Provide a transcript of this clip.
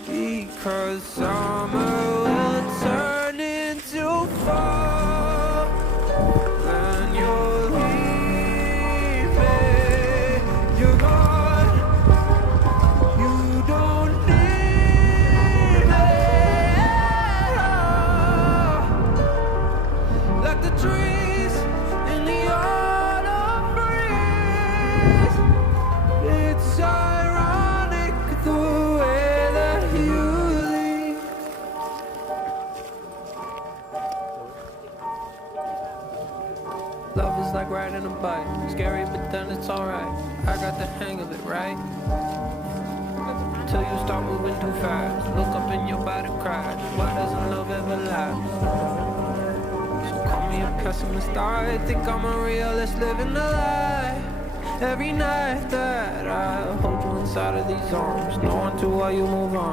Because summer will turn into fall, then you're leaving, you're gone, you don't need it all. Like the trees in the autumn breeze, it's ironic the way that you leave. Love is like riding a bike, scary but then it's alright. I got the hang of it, right? Till you start moving too fast, look up in your body crash. Why doesn't love ever last? So call me a pessimist, I think I'm a realist living a lie. Every night that I hold you inside of these arms, no one to why you move on.